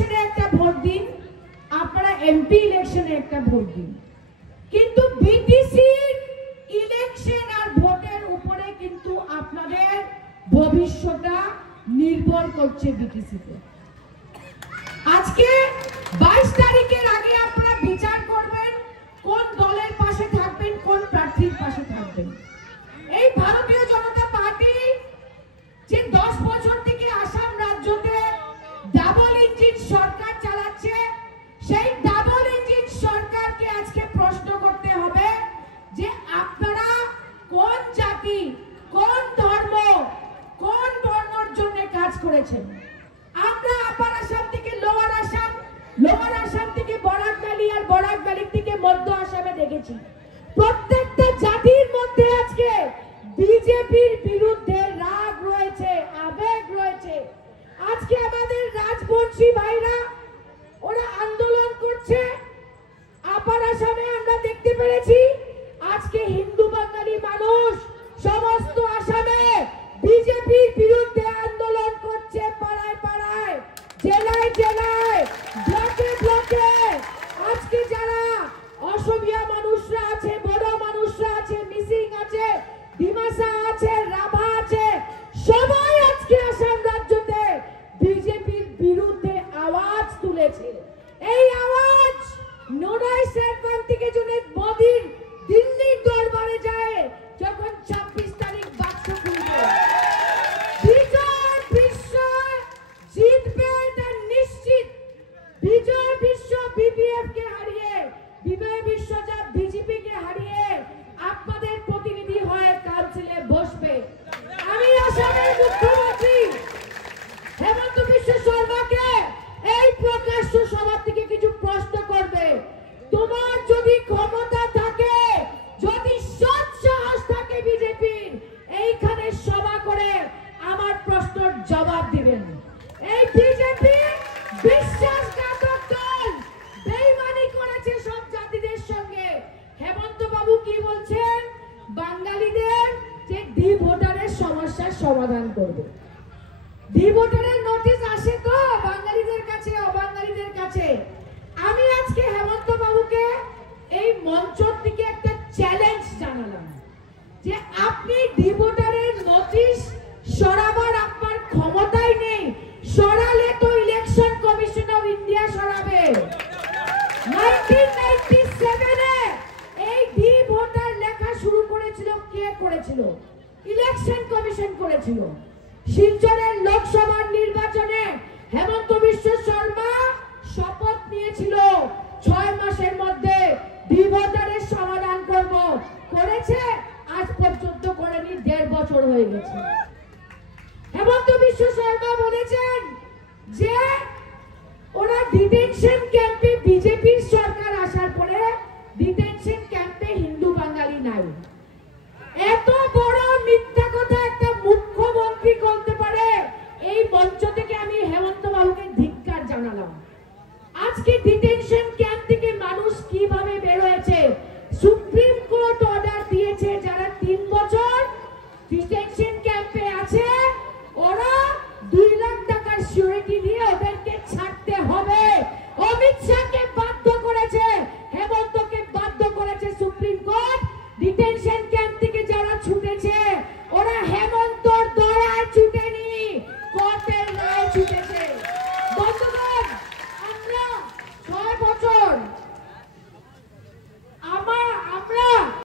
ইলেকশনে একটা ভোট দিন, আপনারা এমপি ইলেকশনে একটা ভোট দিন, কিন্তু বিটিসি ইলেকশন আর ভোটের উপরে কিন্তু আপনাদের ভবিষ্যৎটা নির্ভর করছে বিটিসিতে। আজকে 22 তারিখের আগে আপনারা বিচার করবেন কোন দলের পাশে থাকবেন, কোন প্রার্থীর পাশে থাকবেন। এই ভারতীয় জনতা পার্টি যে 10 বছর থেকে আসাম রাজ্যতে ডাবল ইঞ্জিন সরকার চালাচ্ছে, সেই ডাবল ইঞ্জিন সরকারকে আজকে প্রশ্ন করতে হবে যে আপনারা কোন জাতি, কোন ধর্ম, কোন বর্ণের জন্য কাজ করেছেন। আমরা আপার আসাম থেকে লোয়ার আসাম, লোয়ার আসাম থেকে বরাক ভ্যালি আর বরাক ভ্যালি থেকে মধ্য আসামে দেখেছি প্রত্যেকটা জাতির মধ্যে আজকে বিজেপির বিরুদ্ধে রাগ রয়েছে, আবেগ রয়েছে। আজকে আমাদের রাজবংশী ভাইরা ওরা আন্দোলন করছে, আপার আসামে আমরা দেখতে পেরেছি। আজকে হিন্দু বাঙালি মানুষ সমস্ত আসামে বিজেপির বিরুদ্ধে আন্দোলন করছে, পাড়ায় পাড়ায়, জেলায় জেলায়, ব্লকে ব্লকে। আজকে যারা অসমিয়া মানুষরা আছে, বড় মানুষরা আছে, মিসিং আছে, ডিমাসা আছে, রাভা আছে, সবাই আজকে আসাম রাজ্যতে বিজেপির বিরুদ্ধে আওয়াজ তুলেছে। এই আওয়াজ নোডাই সেরপান থেকে জুনেদ মোদির দিল্লির দরবারে যায় যখন 26 তারিখ বাক্স খুলবে। বিজয় বিশ্ব জিতবে, এটা নিশ্চিত। বিজয় বিশ্ব বিপিএফ কে হারিয়ে, বিজয় বিশ্ব যা বিজেপি কে হারিয়ে আপনাদের প্রতিনিধি হয়ে কাউন্সিলে বসবে। আমি আসামের মুখ্যমন্ত্রী হেমন্ত বিশ্ব শর্মাকে এই প্রকাশ্য সভা থেকে কিছু প্রশ্ন করবে। তোমার যদি ক্ষমতা থাকে, যদি সৎ সাহস থাকে বিজেপির, এইখানে সভা করে আমার প্রশ্নের জবাব দিবেন। এই বিজেপি বিশ্বাসঘাতক দল, বেইমানি করেছে সব জাতিদের সঙ্গে। হেমন্ত বাবু কি বলছেন? বাঙালিদের যে ডি ভোটারের সমস্যার সমাধান করবে। ডি ভোটারের নোটিশ আসে তো বাঙালিদের কাছে, অবাঙালিদের কাছে। আমি আজকে হেমন্ত বাবুকে এই মঞ্চ থেকে একটা চ্যালেঞ্জ জানালাম যে আপনি ডি ভোটারের নোটিশ সরাবার আপনার ক্ষমতাই নেই। সরালে তো ইলেকশন কমিশন অফ ইন্ডিয়া সরাবে। 1997 এই ডি ভোটার লেখা শুরু করেছিল কে করেছিল? ইলেকশন কমিশন করেছিল। শিলচরের লোকসভার নির্বাচনে হেমন্ত বিশ্ব